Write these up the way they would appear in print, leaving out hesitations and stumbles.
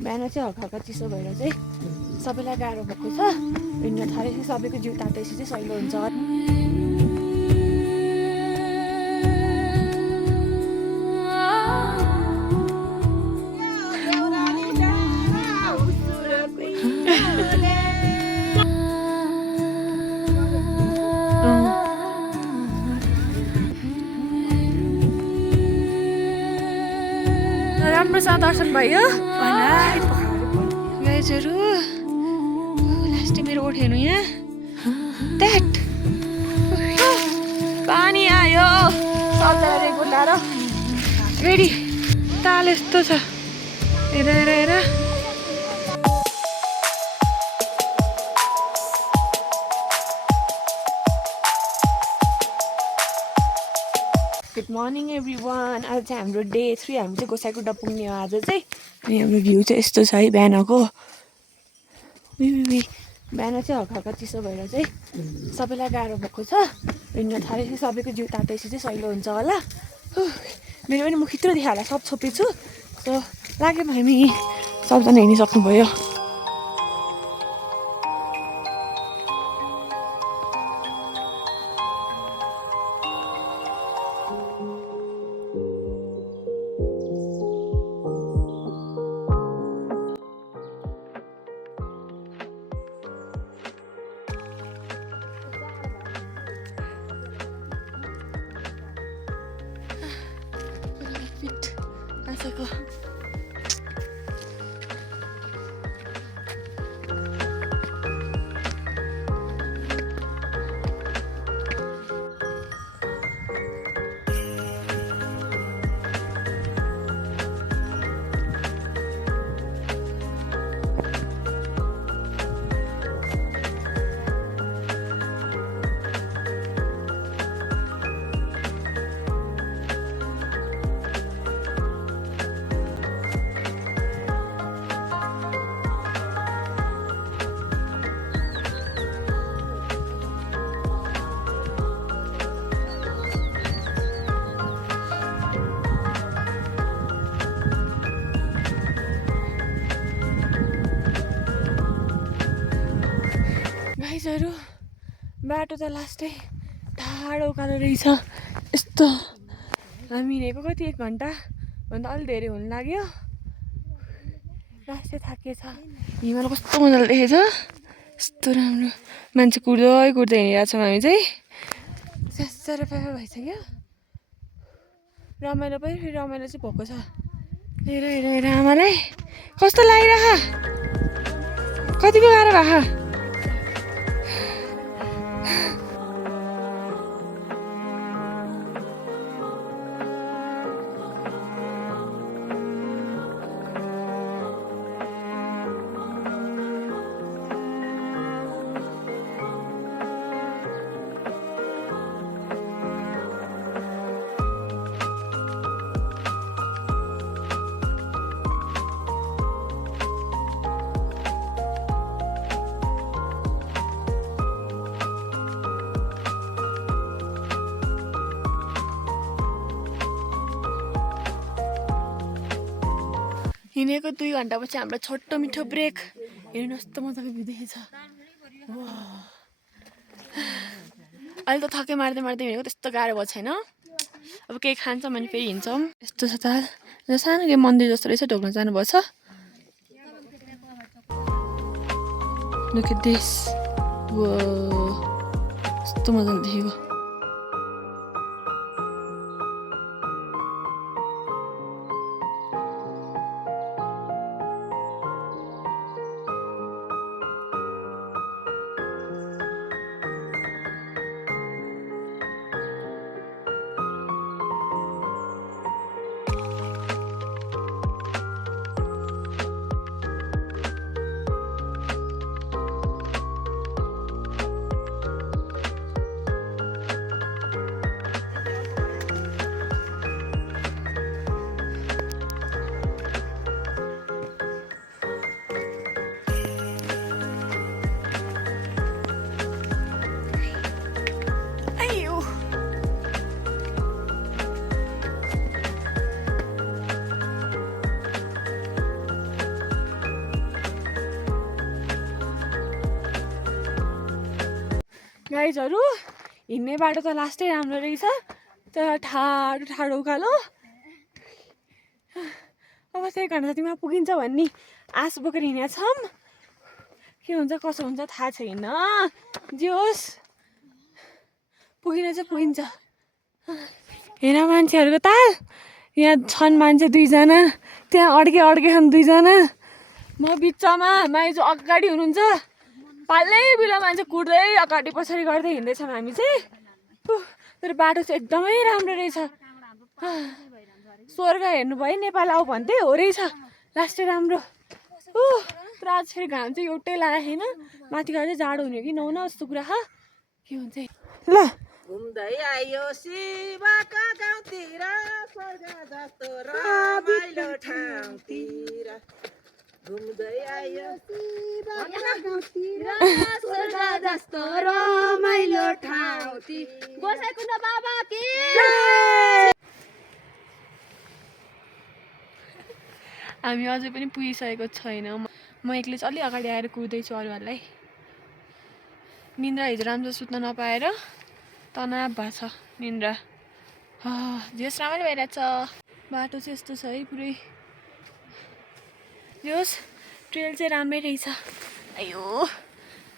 बिहान चाहिँ हल्का हल्का चिसो भएर चाहिँ सबैलाई गाह्रो भएको छ। हिँड्न थालेपछि सबैको जिउ तातेपछि चाहिँ सहिलो हुन्छ। राम्रोसँग दर्शन भयो गाइजहरू। लास्टै मेरो ओठ हेर्नु यहाँ द्याट पानी आयो सजाएर गुलाएर रेडी ताल यस्तो छ। हेर हेर हेर गुड मर्निङ एभ्री वान। आज चाहिँ हाम्रो डे 3 हामी चाहिँ गोसाइँकुटा पुग्ने हो आज चाहिँ। अनि हाम्रो भ्यू चाहिँ यस्तो छ है बिहानको। बिहान चाहिँ हल्का हल्का चिसो भएर चाहिँ सबैलाई गाह्रो भएको छ। हिँड्न थालेपछि सबैको जिउ तातेपछि चाहिँ सहिलो हुन्छ होला। मेरो पनि म खित्रो देखियो होला सब छोपेछु। सो लाग्यो हामी सबजना हिँडिसक्नुभयो। आजको गाइजहरू बाटो त लास्टै टाढो उकालो रहेछ। यस्तो हामी हिँडेको कति 1 घन्टाभन्दा अलि धेरै हुन लाग्यो। लास्टै थाकिएछ। हिमाल कस्तो मजाले देखेछ। यस्तो राम्रो मान्छे कुर्दै कुर्दै हिँडिरहेको छौँ हामी चाहिँ। स्यास्सर प्यापा भइसक्यो। रमाइलो पनि फेरि रमाइलो चाहिँ भएको छ। हेर हेर हेर आमालाई कस्तो लागिरह कतिको गाह्रो भएको। हिँडेको 2 घन्टापछि हाम्रो छोटो मिठो ब्रेक। हेर्नुहोस् त मजाको भ्यू देखेछ। अहिले त थके मार्दै मार्दै हिँडेको त्यस्तो गाह्रो भएको छैन। अब केही खान्छौँ भने फेरि हिँड्छौँ। यस्तो छ त सानो के मन्दिर जस्तो रहेछ। ढोग्न जानुभएको छ। Look at this. Whoa. यस्तो मजाले देखेको। गाइजहरू हिँड्ने बाटो त लास्टै राम्रो रहेछ तर ठाडो ठाडो उकालो अब 1 घन्टा जतिमा पुगिन्छ भन्ने आश बोकेर हिँडेका छौँ के हुन्छ कसो हुन्छ थाहा छैन जे होस् पुगिन चाहिँ पुगिन्छ हेर मान्छेहरूको ताल यहाँ छन् मान्छे 2 जना त्यहाँ अड्के छन् 2 जना म बिचमा माइजू अगाडि हुनुहुन्छ पालै बिलो मान्छे कुट्दै अगाडि पछाडि गर्दै हिँड्दैछौँ हामी चाहिँ तर बाटो चाहिँ एकदमै राम्रो रहेछ स्वर्ग हेर्नुभयो नेपाल आऊ भन्थे हो रहेछ लास्टै राम्रो तर आज फेरि घाम चाहिँ एउटै लागेको छैन माथि गएर चाहिँ जाडो हुने कि नहुन जस्तो कुरा के हुन्छ ल घुम्दै आयो शिवका गाउँतिर स्वर्ग जस्तो रमाइलो ठाउँतिर घुम्दै आयो शिवका गाउँतिर स्वर्ग जस्तो रमाइलो ठाउँतिर गोसाइकुण्ड बाबा की हामी अझै पनि पुगिसकेको छैनौँ म एक्लै चाहिँ अलि अगाडि आएर कुर्दैछु अरूहरूलाई निन्द्रा हिजो राम्रो सुत्न नपाएर तनाव भएको छ निन्द्रा जेस राम्ररी भइरहेछ बाटो चाहिँ यस्तो छ है पुरै जोस् ट्रेल चाहिँ राम्रै रहेछ अयो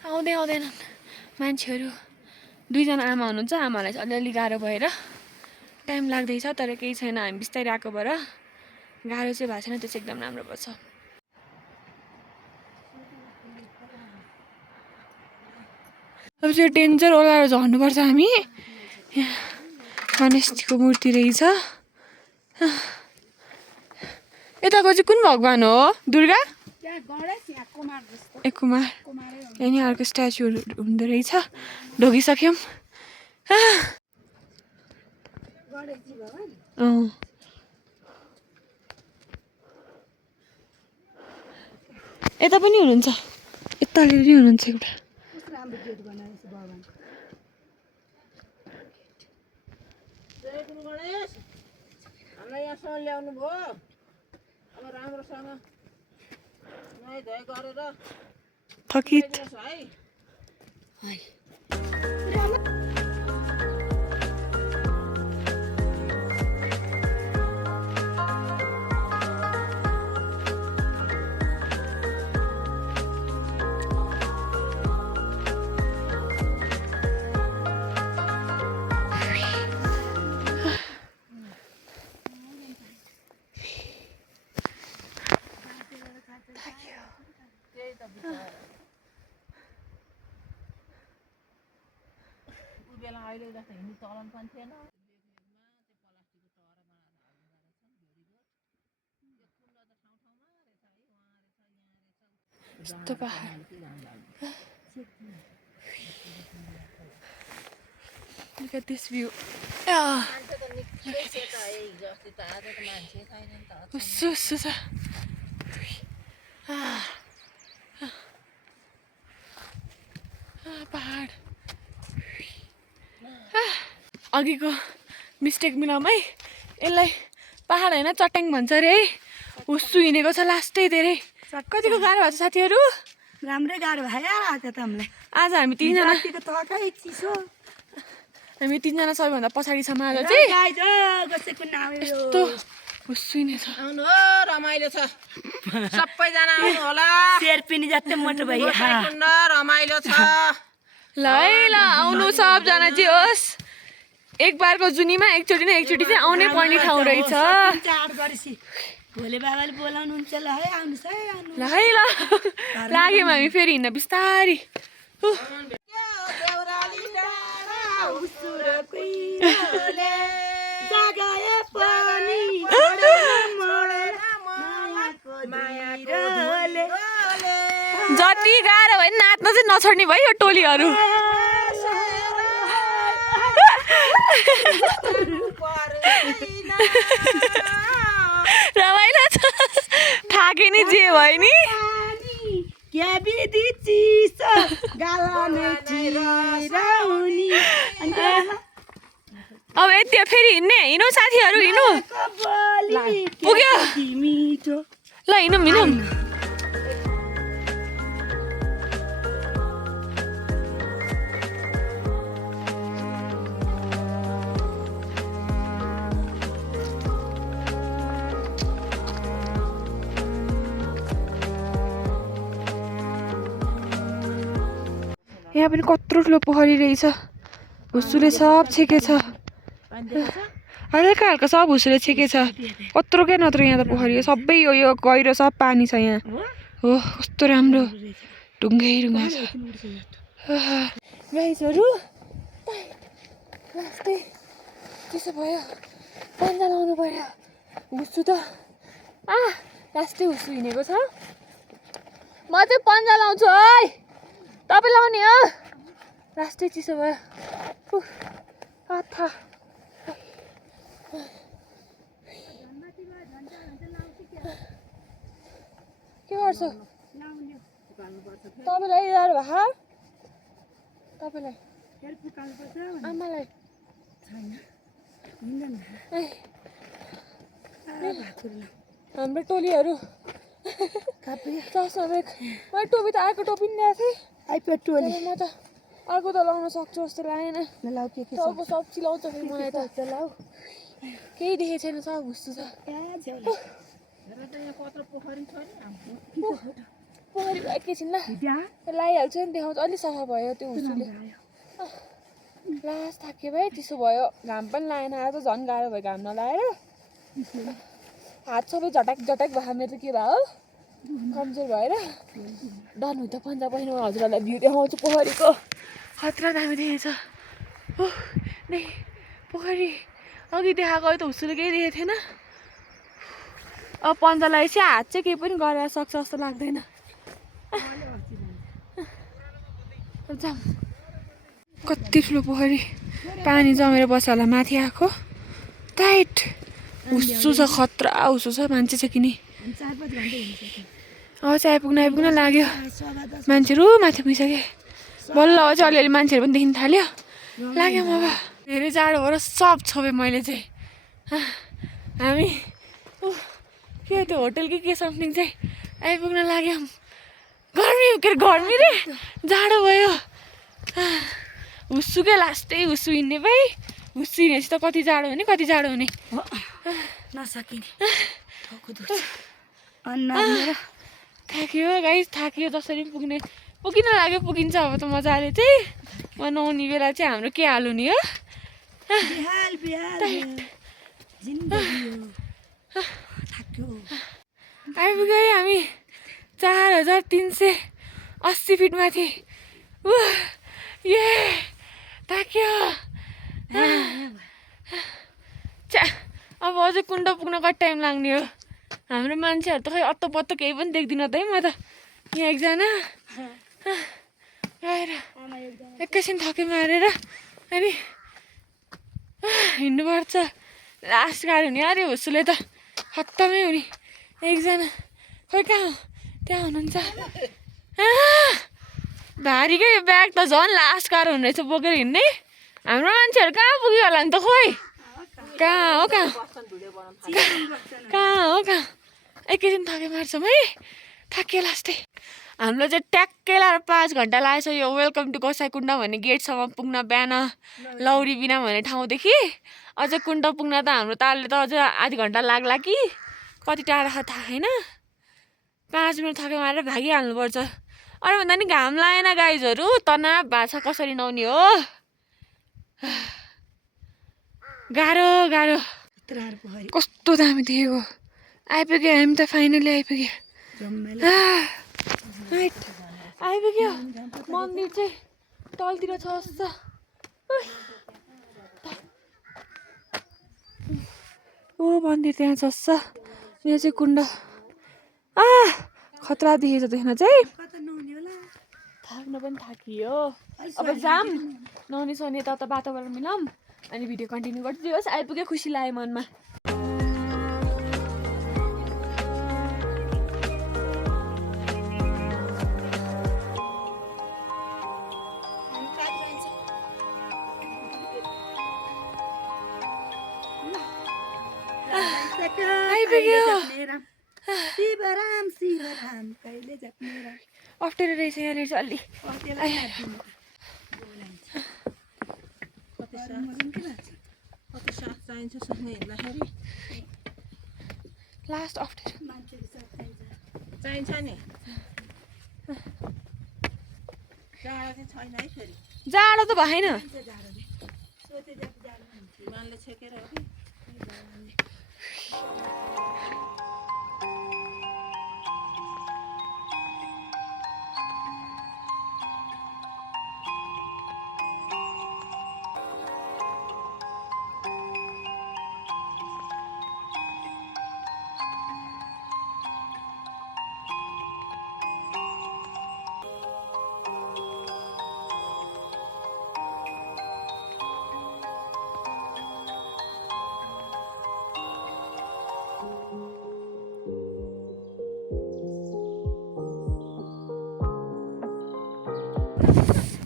आउँदैनन् मान्छेहरू 2 जना आमा हुनुहुन्छ आमालाई चाहिँ अलिअलि गाह्रो भएर टाइम लाग्दैछ तर केही छैन हामी बिस्तारै आएको भएर गाह्रो चाहिँ भएको छैन त्यो चाहिँ एकदम राम्रो पर्छ अब चाहिँ डेन्जर ओह्रालो झर्नुपर्छ हामी यहाँ गणेशजीको मूर्ति रहेछ यताको चाहिँ कुन भगवान् हो दुर्गा ए कुमार यहाँ नि अर्को स्ट्याचुहरू हुँदो रहेछ ढोगिसक्यौँ यता पनि हुनुहुन्छ यताले पनि हुनुहुन्छ एउटा हामीलाई यहाँसम्म ल्याउनु भयो अब राम्रोसँग नुहाइ धुवाइ गरेर थकित है बेला अहिले जस्तो हिँड्नु चलन पनि थिएन यस्तो पहाड Look at this view. पहाड अघिको मिस्टेक मिलाउँ है यसलाई पहाड होइन चट्याङ भन्छ अरे है उस्सु हिँडेको छ लास्टै धेरै कतिको गाह्रो भएको छ साथीहरू राम्रै गाह्रो भयो आज त हामीलाई आज हामी 3 जना चिसो हामी 3 जना सबैभन्दा पछाडि छौँ आज चाहिँ यस्तो उस्सु हिँडेछ आउनु हो रमाइलो छ सबैजना आउनु होला शेर्पिनी जस्तै मोटो भयो रमाइलो छ ल है ल आउनु सबजना चाहिँ होस् एक बारको जुनीमा एकचोटि चाहिँ आउनै पर्ने ठाउँ रहेछ भोले बाबाले बोलाउनुहुन्छ ल है आउनुहोस् है आउनु ल है ल लाग्यौँ हामी फेरि हिँड्न बिस्तारी जति गाह्रो भयो नाच्न चाहिँ नछोड्ने भयो यो टोलीहरू रमाइलो छ थाके नि जे भयो नि अब यति फेरि हिँड्ने हिँडौँ साथीहरू हिँड्नु पुग्यो ल हिँडौँ यहाँ पनि कत्रो ठुलो पोखरी रहेछ हुस्सुले सब छेकेछ हल्का हल्का सब हुस्सुले छेकेछ कत्रो क्या नत्र यहाँ त पोखरी सबै यो गहिरो सब पानी छ यहाँ हो कस्तो राम्रो ढुङ्गै ढुङ्गा छ गाइजहरू लास्टै त्यसो भयो पन्जा लाउनु पर्यो हुस्सु त लास्टै हुस्सु हिँडेको छ म चाहिँ पन्जा लाउँछु है तपाईँ लाउने हो लास्टै चिसो भयो आथा के गर्छ तपाईँलाई जाडो भा तपाईँलाई आमालाई हाम्रो टोलीहरू चस्मा ब्याग मैले टोपी त अर्को टोपी नि ल्याएको थिएँ आइप्याड टोली म त अर्को त लाउन सक्छु जस्तो लागेन टाउको सब चिलाउँछ फेरि मलाई त केही देखेको छैन सब हुस्सु छ पोखरी एकैछिन ल लगाइहाल्छु नि देखाउँछ अलिक सफा भयो त्यो हुस्सुले लास्ट थाक्यो भाइ चिसो भयो घाम पनि लागेन आज झन् गाह्रो भयो घाम नलाएर हात सबै झटाक झटाक भयो मेरो त के भयो कमजोर भएर डन हुन्छ पन्जा पहिरो हजुरहरूलाई भ्यू देखाउँछु पोखरीको खतरा दामी देखेछ हो नै पोखरी अघि देखाएको त हुस्सुले केही देखेको थिएन अब पन्जा लगाएपछि हात चाहिँ केही पनि गरेर सक्छ जस्तो लाग्दैन जाम कति ठुलो पोखरी पानी जमेर बस्छ होला माथि आएको टाइट हुस्सु छ खतरा हुस्सु छ मान्छे छ कि नि चाहिँ आइपुग्न लाग्यो मान्छेहरू माथि पुगिसक्यो बल्ल चाहिँ अलिअलि मान्छेहरू पनि देखिन थाल्यो लाग्यो म अब धेरै जाडो भएर सब छोपेँ मैले चाहिँ हामी के त्यो होटल के समथिङ चाहिँ आइपुग्न लाग्यो गर्मी के अरे गर्मी रे जाडो भयो हुस्सु क्या लास्टै हुस्सु हिँड्ने भाइ हुस्सु हिँडेपछि त कति जाडो हुने नसकिने थाक्यो गाइस थाक्यो जसरी पुग्न लाग्यो पुगिन्छ अब त मजाले चाहिँ म नआउने बेला चाहिँ हाम्रो के हाल हुने हो आइपुग्यो है हामी 4380 फिट माथि थाक्यो अब अझै कुण्ड पुग्न कति टाइम लाग्ने हो हाम्रो मान्छेहरू त खै अत्तो पत्तो केही पनि देख्दिनँ त है म त यहाँ एकजना आएर एकैछिन थके मारेर अनि हिँड्नुपर्छ लास्ट गाडी हुने अरे हुस्सुले त खत्तमै हुने एकजना खोइ कहाँ त्यहाँ हुनुहुन्छ भारीकै ब्याग त झन् लास्ट गाह्रो हुने रहेछ बोकेर हिँड्ने हाम्रो मान्छेहरू कहाँ पुग्यो होला नि त खोइ कहाँ हो एकैछिन थके मार्छौँ है थाक्यो लास्टै हाम्रो चाहिँ ट्याक्कै लाएर 5 घन्टा लागेछ यो वेलकम टु गोसाइकुण्ड भन्ने गेटसम्म पुग्न बिहान लौरी बिना भन्ने ठाउँदेखि अझै कुण्ड पुग्न त हाम्रो तालले त अझै आधी घन्टा लाग्ला कि कति टाढा छ थाहा छैन 5 मिनट थके मारेर भागिहाल्नुपर्छ अरू भन्दा नि घाम लागेन गाइजहरू तनाव भएको छ कसरी नआउने हो गाह्रो कस्तो दामी देखेको आइपुग्यो हामी त फाइनली आइपुग्यो मन्दिर चाहिँ तलतिर छ जस्तो ओ मन्दिर त्यहाँ छ यहाँ चाहिँ कुण्ड खतरा देखेछ देख्न चाहिँ थाक्न पनि थाकियो अब जाम नहुने सोने त वातावरण मिलाऊँ अनि भिडियो कन्टिन्यू गरिदियोस् आइपुग्यो खुसी लाग्यो मनमा अप्ठ्यारो रहेछ यहाँनिर चाहिँ अलि लास्ट अप्ठ्यारो चाहिन्छ नि जाडो चाहिँ छैन है फेरि जाडो त भएन हिमालले छेकेर हो कि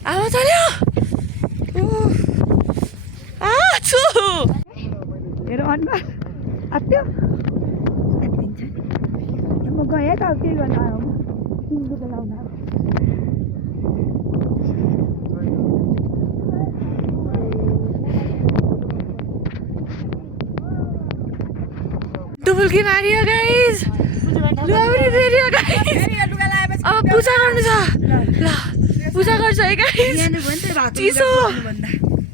आमा चल्यो छु हेर अनुहार आत्यो आत्तिन्छ नि म गएँ त अब के गर्नु आयो तिम्रो लाउन डुबुल्की मारियो गाइस लुगाउरी फेरियो गाइस अब पूजा गर्नु छ ल पूजा गर्छ है गाइस चिसो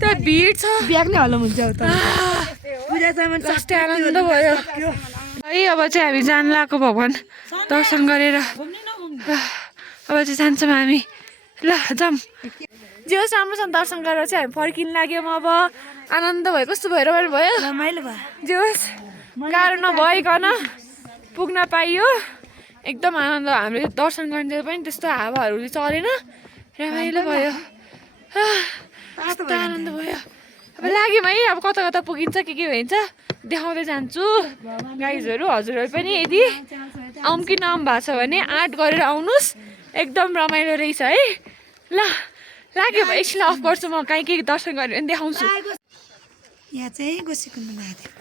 त्यहाँ भिड छ ब्याग नै हलम हुन्छ उता पूजा सामान कस्तो आनन्द भयो है अब चाहिँ हामी जान लागेको भगवान् दर्शन गरेर अब चाहिँ जान्छौँ हामी ल जाऊँ जे होस् राम्रोसँग दर्शन गरेर चाहिँ हामी फर्किन लाग्यौँ अब आनन्द भयो कस्तो भयो रमाइलो भयो रमाइलो भयो जे होस् गाह्रो नभइकन पुग्न पाइयो एकदम आनन्द हामीले दर्शन गर्नेतिर पनि त्यस्तो हावाहरू चलेन रमाइलो भयो कस्तो आनन्द भयो अब लाग्यौँ है अब कता कता पुगिन्छ के हुन्छ देखाउँदै जान्छु गाइजहरू हजुरहरू पनि यदि आउँ कि नआउँ भएको छ भने आँट गरेर आउनुहोस् एकदम रमाइलो रहेछ है ल लाग्यो भने एकछिन अफ गर्छु म कहीँ के दर्शन गरेर पनि देखाउँछु यहाँ चाहिँ गोसीकुण्ड महादेव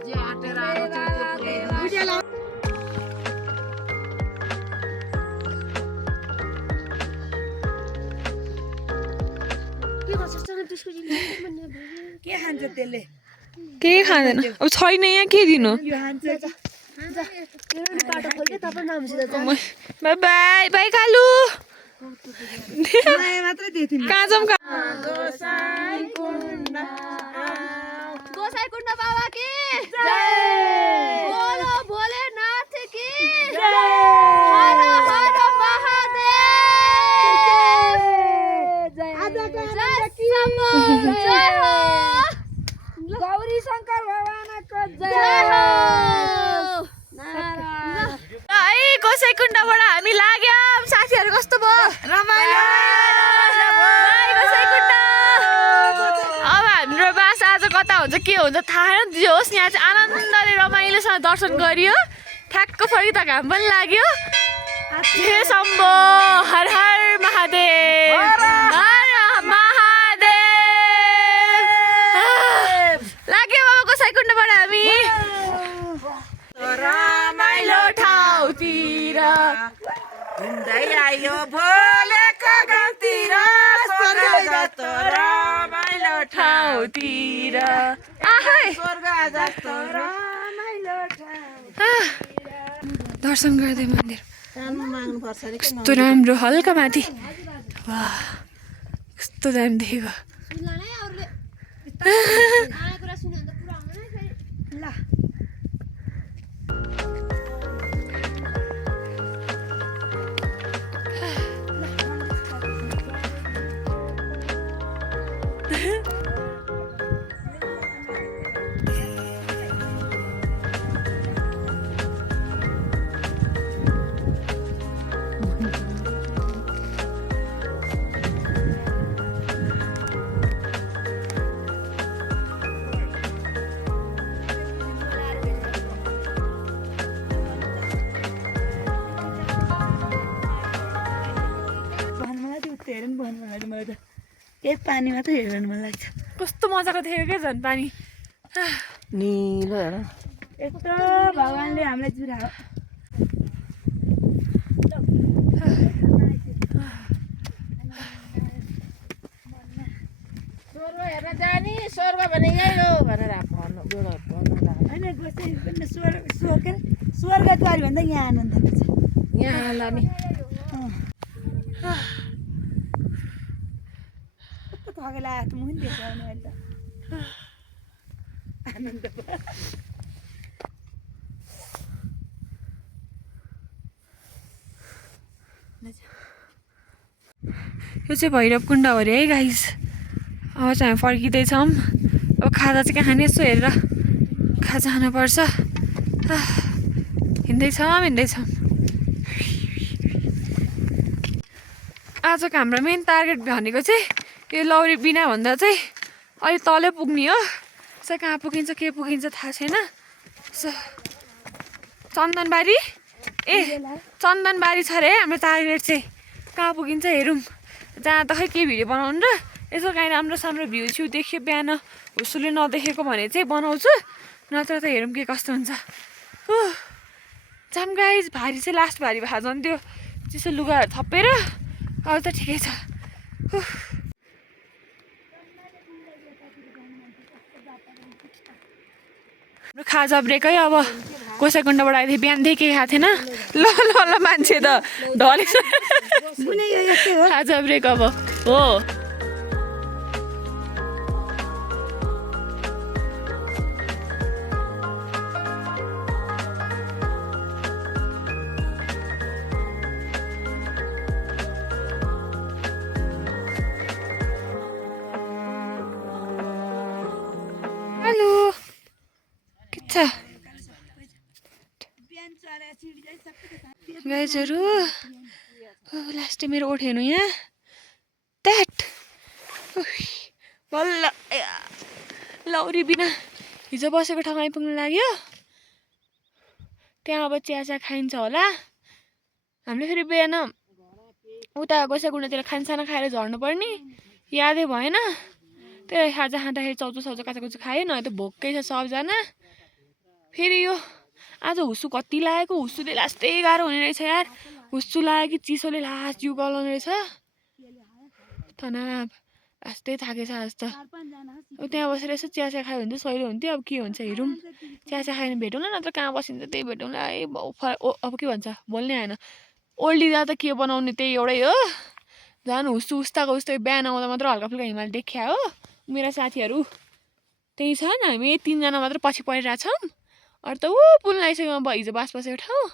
जे आँटेर आएको छ त्यो के खान्छ त्यसले केही खाँदैन अब छैन यहाँ के दिनु यो खान्छ बाई बाई बाई कालु माया मात्रै दियो तिमीले कहाँ जाऊँ गोसाईकुण्ड बाबा की बोलो भोलेनाथ की हर हर महादेव जय शम्भो जय हो गौरी शंकर भगवानको जय हो है गोसाईकुण्डबाट हामी लाग्यौँ साथीहरू कस्तो भयो रमाइलो गोसाईकुण्ड अब हाम्रो बास आज कता हुन्छ के हुन्छ थाहा छैन जे होस् यहाँ चाहिँ आनन्दले रमाइलोसँग दर्शन गरियो ठ्याक्क फरि त घाम पनि लाग्यो हे शम्भो हर हर महादेव हर महादेव लाग्यो बाबा गोसाईकुण्डबाट हामी रमाइलो ठाउँतिर हिँड्दै आयो भोलेको गाउँतिर स्वर्ग जस्तो रमाइलो ठाउँतिर आहै स्वर्ग जस्तो रमाइलो दर्शन गर्दै मन्दिर सानो माग्नुपर्छ अरे कस्तो राम्रो हल्का माथि वाह कस्तो दामी देखेको कुरा सुन्यो भने त पुरा आउँदैन है फेरि ल हेर्नु मन लाग्छ मलाई त यही पानी मात्रै हेर्नु मन लाग्छ कस्तो मजाको थियो क्या झन् पानी निलो हेर यस्तो भगवान्ले हामीलाई जुरायो स्वर्ग हेर्न जाने स्वर्ग भने यही हो भनेर भन्नु होइन स्वर्गद्वार भन्दा यहाँ आनन्दको छ यहाँ लाने कस्तो थकेला आएको मुख नि देखाउने अहिले त आनन्द भयो यो चाहिँ भैरवकुण्ड हो अरे है गाइस अब चाहिँ हामी फर्किँदैछौँ अब खाजा चाहिँ कहाँ खाने यसो हेरेर खाजा खानुपर्छ हिँड्दैछौँ आजको हाम्रो मेन टार्गेट भनेको चाहिँ यो लौरी बिना भन्दा चाहिँ अलिक तलै पुग्ने हो सो कहाँ पुगिन्छ के पुगिन्छ थाहा छैन सो चन्दनबारी चन्दनबारी छ अरे हाम्रो टार्गेट चाहिँ कहाँ पुगिन्छ हेरौँ जहाँ त खै के भिडियो बनाउनु र यसो काहीँ राम्रो राम्रो भ्यू छेउ देख्यो बिहान हुसुले नदेखेको भने चाहिँ बनाउँछु नत्र त हेरौँ के कस्तो हुन्छ जाम गाइज भारी चाहिँ लास्ट भारी भए झन् त्यो चिसो लुगाहरू थपेर अरू त ठिकै छ खाजा ब्रेक है अब कोसाकुण्डबाट आएको थिएँ बिहानदेखि केही खाएको थिएन ल ल ल मान्छे त ढलेछ खाजा ब्रेक अब हो हेलो के छ गाइजहरू लास्ट मेरो ओठ हेर्नु यहाँ द्याट बल्ल लौरी बिना हिजो बसेको ठाउँ आइपुग्नु लाग्यो त्यहाँ अब चिया खाइन्छ होला हामीले फेरि बिहान उता गोसाकुण्डतिर खानसाना खाएर झर्नु पर्ने यादै भएन त्यही खाजा खाँदाखेरि चाउचो काचाकुचो खायो न त भोकै छ सबजना फेरि यो आज हुस्सु कति लागेको हुस्सुले लास्टै गाह्रो हुने रहेछ यार हुस्सु लाग्यो कि चिसोले लास्ट जिउ गलाउने रहेछ तनाव लास्टै थाकेछ आज त अब त्यहाँ बसेर यसो चिया खायो भने चाहिँ सहिलो हुन्थ्यो अब के हुन्छ हेरौँ चिया खायो भने भेटौँला नत्र कहाँ बसिन्छ त्यही भेटौँला है अब के भन्छ बोल्नै आएन ओल्डिँदा त के बनाउने त्यही एउटै हो झन् हुस्सु उस्ताको उस्तै बिहान आउँदा मात्र हल्का फुल्का हिमाल देखिया हो मेरा साथीहरू त्यही छन् हामी 3 जना मात्र पछि परिरहेछौँ अरू त पुल्न आइसक्यो हिजो बास बसेको ठाउँ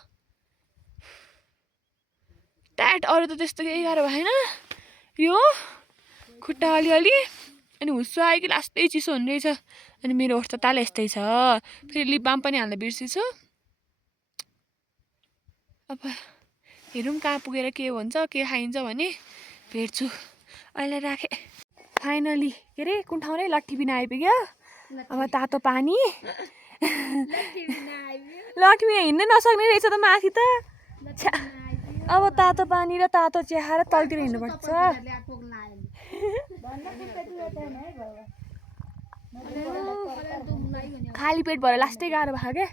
ट्याट अरू त त्यस्तो केही गाह्रो भएन यो खुट्टा अलिअलि अनि हुस्सु आयो कि लास्टै चिसो हुने रहेछ अनि मेरो ओठ त ताल यस्तै छ फेरि लिप बाम पनि हाल्दा बिर्सेछु अब हेरौँ कहाँ पुगेर के हुन्छ के खाइन्छ भने भेट्छु अहिले राखेँ फाइनली के अरे कुन ठाउँ रे लट्ठी बिना आइपुग्यो अब तातो पानी लट्ठी बिना हिँड्नै नसक्ने रहेछ त माथि त अब तातो पानी र तातो चिया खाएर तलतिर हिँड्नुपर्छ खाली पेट भएर लास्टै गाह्रो भयो क्या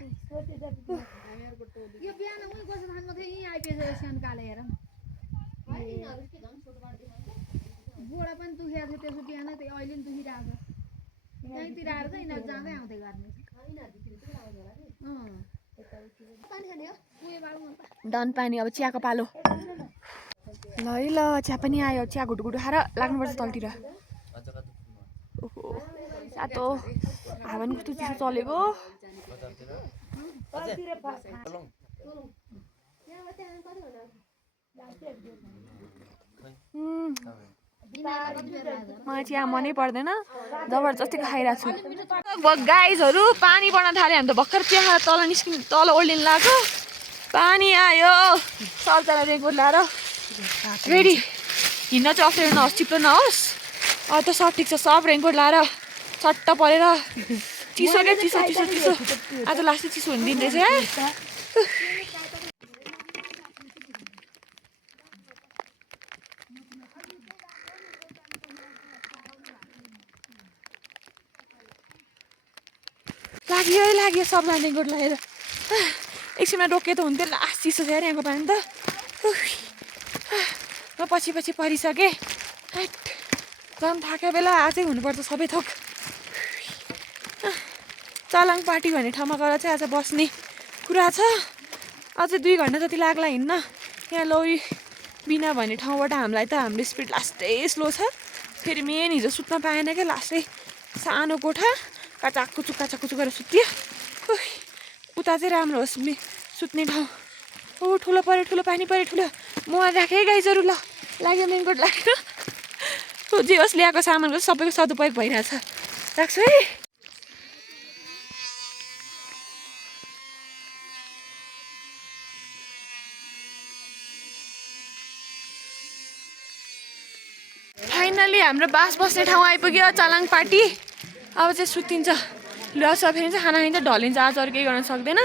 गोडा पनि दुखेको थियो त्यसो बिहान त्यही अहिले पनि दुखिरहेको छ त्यहीँतिर आएर चाहिँ यिनीहरू जाँदै आउँदै गर्ने डन पानी अब चियाको पालो ल है ल चिया पनि आयो चिया घुटुघुटु खाएर लाग्नुपर्छ तलतिर ओहो सातो हावा पनि कस्तो चिसो चलेको मलाई चिया मनै पर्दैन जबरजस्ती खाइरहेको छु गाइजहरू पानी पर्न थाल्यो हामी त भर्खर चिया खाएर तल निस्किनु तल ओर्लिनु लाग्यो पानी आयो सबजना रेनकोट लाएर रेडी हिँड्न चाहिँ अप्ठ्यारो नहोस् चिप्लो नहोस् अब त सब ठिक छ सब रेनकोट लाएर चट्ट परेर चिसो क्या चिसो चिसो चिसो आज लास्टै चिसो हुने दिन रहेछ यार लाग्यो सबजना रेनकोट लगाएर एकछिनमा रोके त हुन्थ्यो लास्ट चिसो छ यार यहाँको पानी त म पछि परिसकेँ झन् थाक्यो बेला आजै हुनुपर्छ सबै थोक चलाङ पार्टी भन्ने ठाउँमा गएर चाहिँ आज बस्ने कुरा छ। अझै 2 घन्टा जति लाग्ला हिँड्न। यहाँ लौरी बिना भन्ने ठाउँबाट हामीलाई त हाम्रो स्पिड लास्टै स्लो छ। फेरि मेन हिजो सुत्न पाएन क्या, लास्टै सानो कोठा काचाकुचु गरेर सुत्यो। उता चाहिँ राम्रो होस् सुत्ने ठाउँ। ओ ठुलो पऱ्यो, ठुलो पानी पऱ्यो, ठुलो म राखेँ गाइजहरू। ल लाग्यो मेनकोट लागेर। जे होस् ल्याएको सामानको सबैको सदुपयोग भइरहेछ। राख्छु है। फाइनली हाम्रो बास बस्ने ठाउँ आइपुग्यो, चलाङ पार्टी। अब चाहिँ सुतिन्छ। लस फेरि चाहिँ खाना खाइन्छ, ढलिन्छ। आज अरू केही गर्न सक्दैन।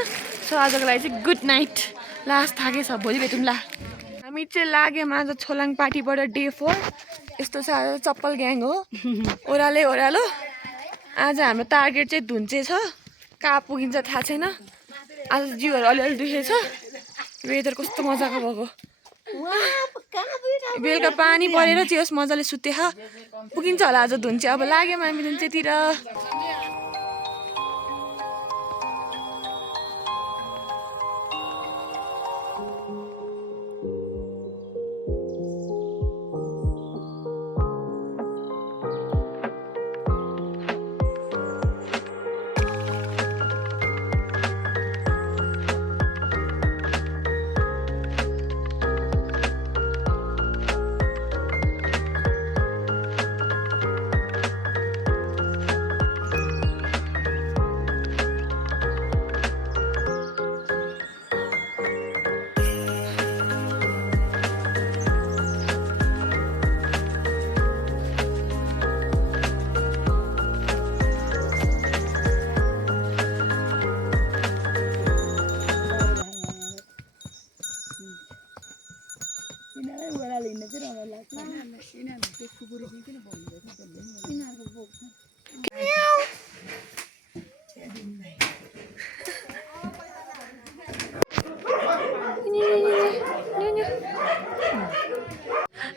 सो आजको लागि चाहिँ गुड नाइट। लास्ट थाकेछ, भोलि भेटौँला। हामी चाहिँ लाग्यौँ आज छोलाङ पार्टीबाट डे 4। यस्तो छ आज चप्पल ग्याङ हो, ओह्रालो। आज हाम्रो टार्गेट चाहिँ धुन्चे छ। कहाँ पुगिन्छ थाहा छैन। आज जिउहरू अलिअलि दुखेछ। वेदर कस्तो मजाको भएको। बेलुका पानी परेर चाहिँ होस् मजाले सुते पुगिन्छ होला आज धुन्चे। अब लाग्यौँ हामी धुन्चेतिर।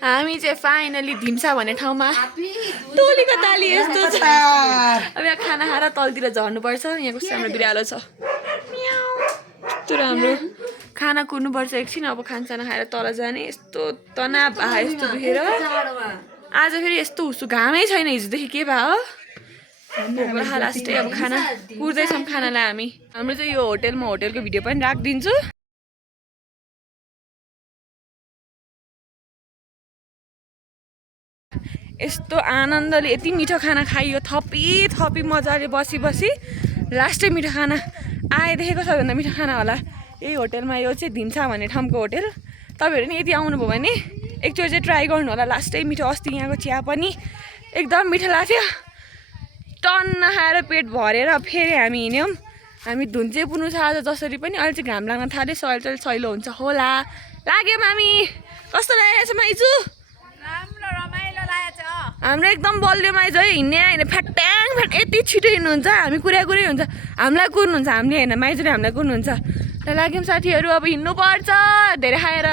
हामी चाहिँ फाइनली धिम्सा भन्ने ठाउँमा टोलीको ताली यस्तो छ। अब यहाँ खाना खाएर तलतिर झर्नुपर्छ। यहाँ कस्तो हाम्रो बिरालो छ। तर हाम्रो खाना कुर्नुपर्छ एकछिन। अब खानसाना खाएर तल जाने। यस्तो तनाव भयो, यस्तो दुखेर। आज फेरि यस्तो हुसु घामै छैन हिजोदेखि। के भयो लास्टै अब खाना कुर्दैछौँ खानालाई हामी। हाम्रो चाहिँ यो होटेलमा होटेलको भिडियो पनि राखिदिन्छु। यस्तो आनन्दले यति मिठो खाना खाइयो, थपी मजाले बसी लास्टै मिठो खाना आएदेखिको सबैभन्दा मिठो खाना होला यही होटेलमा। यो चाहिँ धिम्सा भन्ने ठाउँको होटेल। तपाईँहरू नि यदि आउनुभयो भने एकचोटि चाहिँ ट्राई गर्नु होला। लास्टै मिठो। अस्ति यहाँको चिया पनि एकदम मिठो लाग्थ्यो। टन्न खाएर पेट भरेर फेरि हामी हिँड्यौँ। हामी धुन्चे पुग्नु छ आज जसरी पनि। अहिले चाहिँ घाम लाग्न थाल्यो, सहिलो हुन्छ होला। लाग्यो मामी, कस्तो लागेको छ माइजू? राम्रो रमाइलो लागेको छ। हाम्रो एकदम बलियो माइजू है। हिँड्ने होइन फ्याट्याङ यति छिटो हिँड्नुहुन्छ। हामी कुरै हुन्छ, हामीलाई कुर्नुहुन्छ। हामीले होइन माइजूले हामीलाई कुर्नुहुन्छ। र लाग्यौँ साथीहरू, अब हिँड्नुपर्छ धेरै खाएर।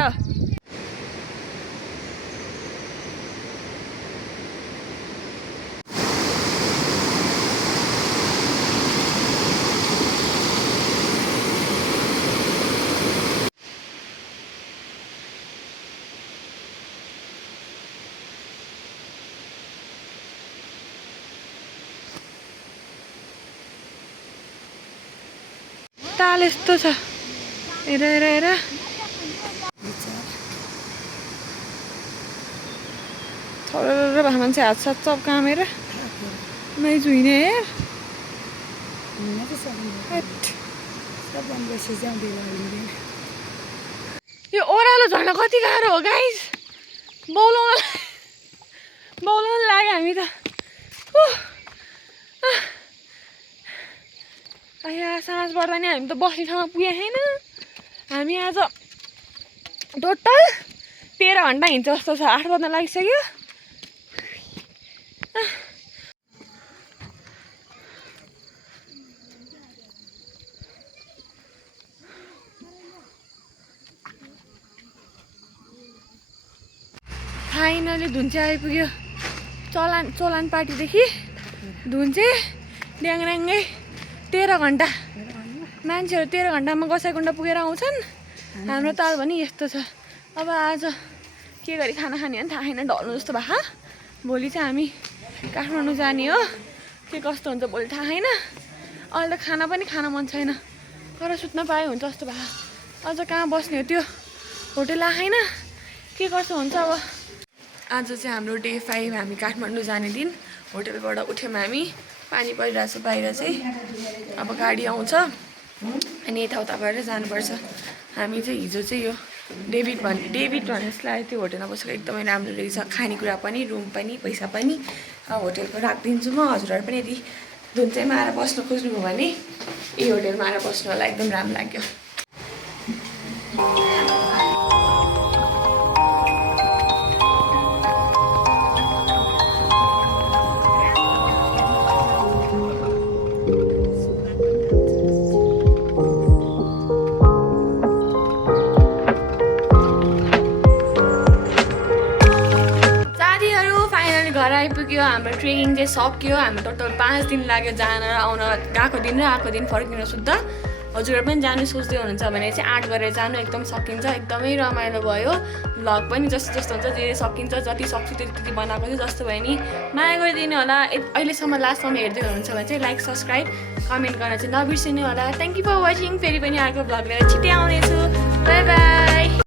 ताल यस्तो छ। हेर थोर मान्छे हात साथ सब कामेर माइजू हिँडे। हेर यो ओह्रालो झर्न कति गाह्रो हो गाइस। बौलाउन लाग्यो हामी त। यहाँ साँझ पर्दा नि हामी त बस्ने ठाउँमा पुगेको छैन। हामी आज टोटल 13 घन्टा हिँड्छ जस्तो छ। 8 बज्न लागिसक्यो। फाइनली धुन्चे आइपुग्यो। चलान पार्टीदेखि धुन्चे ड्याङड्याङ्गै 13 घन्टा मान्छेहरू 13 घन्टामा गसाइकुण्ड पुगेर आउँछन् हाम्रो ताल पनि यस्तो छ अब आज के गरी खाना खाने हो नि थाहा छैन ढल्नु जस्तो भा भोलि चाहिँ हामी काठमाडौँ जाने हो के कस्तो हुन्छ भोलि थाहा छैन अहिले त खाना पनि खान मन छैन तर सुत्न पाए हुन्छ जस्तो भा अझ कहाँ बस्ने हो त्यो होटेल आएन के कस्तो हुन्छ अब आज चाहिँ हाम्रो डे 5 हामी काठमाडौँ जाने दिन होटेलबाट उठ्यौँ हामी पानी परिरहेछ बाहिर चाहिँ अब गाडी आउँछ अनि यताउता भएर जानुपर्छ हामी चाहिँ हिजो चाहिँ यो डेभिड भने जसलाई त्यो होटेलमा बसेको एकदमै राम्रो रहेछ खानेकुरा पनि रुम पनि पैसा पनि होटेलको राखिदिन्छु म हजुरहरू पनि यदि दुनचैमा आएर बस्नु खोज्नुभयो भने यही होटेलमा आएर बस्नु होला एकदम राम्रो लाग्यो घर आइपुग्यो हाम्रो ट्रेकिङ चाहिँ सक्यो हाम्रो टोटल 5 दिन लाग्यो जान र आउन गएको दिन र आएको दिन फर्किन सुत्दा हजुरहरू पनि जानु सोच्दै हुनुहुन्छ भने चाहिँ 8 गरेर जानु एकदम सकिन्छ एकदमै रमाइलो भयो भ्लग पनि जस्तो जस्तो हुन्छ जे सकिन्छ जति सक्छु त्यति बनाएको छु जस्तो भयो नि माया गरिदिनु होला अहिलेसम्म लास्टसम्म हेर्दै हुनुहुन्छ भने चाहिँ लाइक सब्सक्राइब कमेन्ट गर्न चाहिँ नबिर्सिनु होला थ्याङ्क यू फर वाचिङ फेरि पनि अर्को भ्लग लिएर छिट्टै आउनेछु बाई बाई